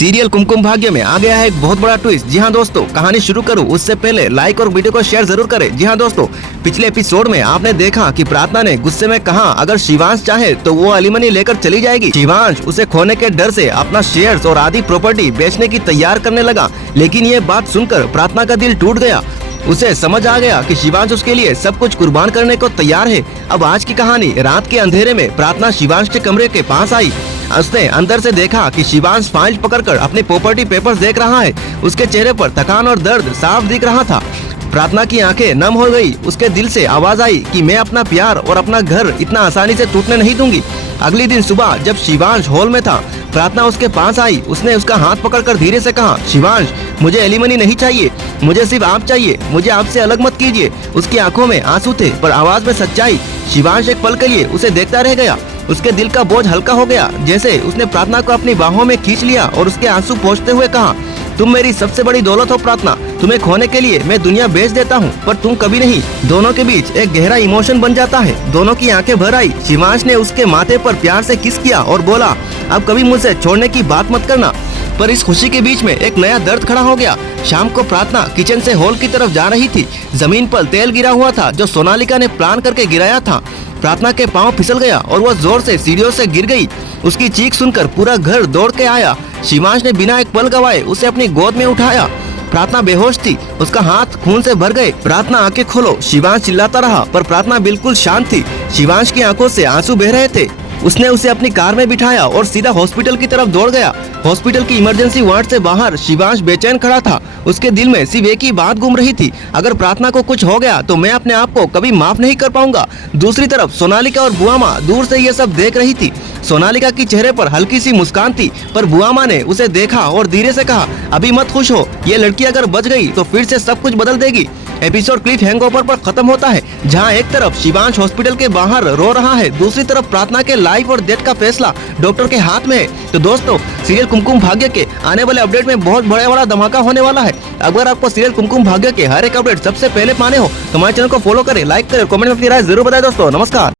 Serial Kumkum Bhagya में आ गया है एक बहुत बड़ा ट्विस्ट। जी हाँ दोस्तों, कहानी शुरू करूं उससे पहले लाइक और वीडियो को शेयर जरूर करें। जी हाँ दोस्तों, पिछले एपिसोड में आपने देखा कि प्रार्थना ने गुस्से में कहा अगर शिवांश चाहे तो वो एलिमनी लेकर चली जाएगी। शिवांश उसे खोने के डर से अपना शेयर्स और आधी प्रॉपर्टी बेचने की तैयार करने लगा, लेकिन ये बात सुनकर प्रार्थना का दिल टूट गया। उसे समझ आ गया कि शिवांश उसके लिए सब कुछ कुर्बान करने को तैयार है। अब आज की कहानी, रात के अंधेरे में प्रार्थना शिवांश के कमरे के पास आई। उसने अंदर से देखा कि शिवांश फाइल पकड़कर अपनी प्रॉपर्टी पेपर्स देख रहा है। उसके चेहरे पर थकान और दर्द साफ दिख रहा था। प्रार्थना की आंखें नम हो गई। उसके दिल से आवाज आई कि मैं अपना प्यार और अपना घर इतना आसानी से टूटने नहीं दूंगी। अगली दिन सुबह जब शिवांश हॉल में था, प्रार्थना उसके पास आई। उसने उसका हाथ पकड़कर धीरे से कहा, शिवांश मुझे एलिमनी नहीं चाहिए, मुझे सिर्फ आप चाहिए, मुझे आपसे अलग मत कीजिए। उसकी आंखों में आंसू थे पर आवाज में सच्चाई। शिवांश एक पल के लिए उसे देखता रह गया। उसके दिल का बोझ हल्का हो गया, जैसे उसने प्रार्थना को अपनी बाहों में खींच लिया और उसके आंसू पोंछते हुए कहा, तुम मेरी सबसे बड़ी दौलत हो प्रार्थना, तुम्हें खोने के लिए मैं दुनिया बेच देता हूँ पर तुम कभी नहीं। दोनों के बीच एक गहरा इमोशन बन जाता है। दोनों की आंखें भर आई। शिवांश ने उसके माथे पर प्यार से किस किया और बोला, अब कभी मुझे छोड़ने की बात मत करना। पर इस खुशी के बीच में एक नया दर्द खड़ा हो गया। शाम को प्रार्थना किचन से हॉल की तरफ जा रही थी। जमीन पर तेल गिरा हुआ था जो सोनालिका ने प्लान करके गिराया था। प्रार्थना के पांव फिसल गया और वह जोर से सीढ़ियों से गिर गई। उसकी चीख सुनकर पूरा घर दौड़ के आया। शिवांश ने बिना एक पल गवाए उसे अपनी गोद में उठाया। प्रार्थना बेहोश थी, उसका हाथ खून से भर गए। प्रार्थना आंखें खोलो, शिवांश चिल्लाता रहा पर प्रार्थना बिल्कुल शांत थी। शिवांश की आंखों से आंसू बह रहे थे। उसने उसे अपनी कार में बिठाया और सीधा हॉस्पिटल की तरफ दौड़ गया। हॉस्पिटल की इमरजेंसी वार्ड से बाहर शिवांश बेचैन खड़ा था। उसके दिल में सिर्फ एक ही बात घूम रही थी, अगर प्रार्थना को कुछ हो गया तो मैं अपने आप को कभी माफ नहीं कर पाऊंगा। दूसरी तरफ सोनालिका और बुआ माँ दूर से ये सब देख रही थी। सोनालिका की चेहरे पर हल्की सी मुस्कान थी पर बुआ माँ ने उसे देखा और धीरे से कहा, अभी मत खुश हो, ये लड़की अगर बच गई तो फिर से सब कुछ बदल देगी। एपिसोड क्लिफ हैंगओवर पर खत्म होता है, जहां एक तरफ शिवांश हॉस्पिटल के बाहर रो रहा है, दूसरी तरफ प्रार्थना के लाइफ और डेथ का फैसला डॉक्टर के हाथ में है। तो दोस्तों, सीरियल कुमकुम भाग्य के आने वाले अपडेट में बहुत बड़ा धमाका होने वाला है। अगर आपको सीरियल कुमकुम भाग्य के हर एक अपडेट सबसे पहले पाने हो तो हमारे चैनल को फॉलो करें, लाइक करें, कमेंट में अपनी राय जरूर बताएं। दोस्तों नमस्कार।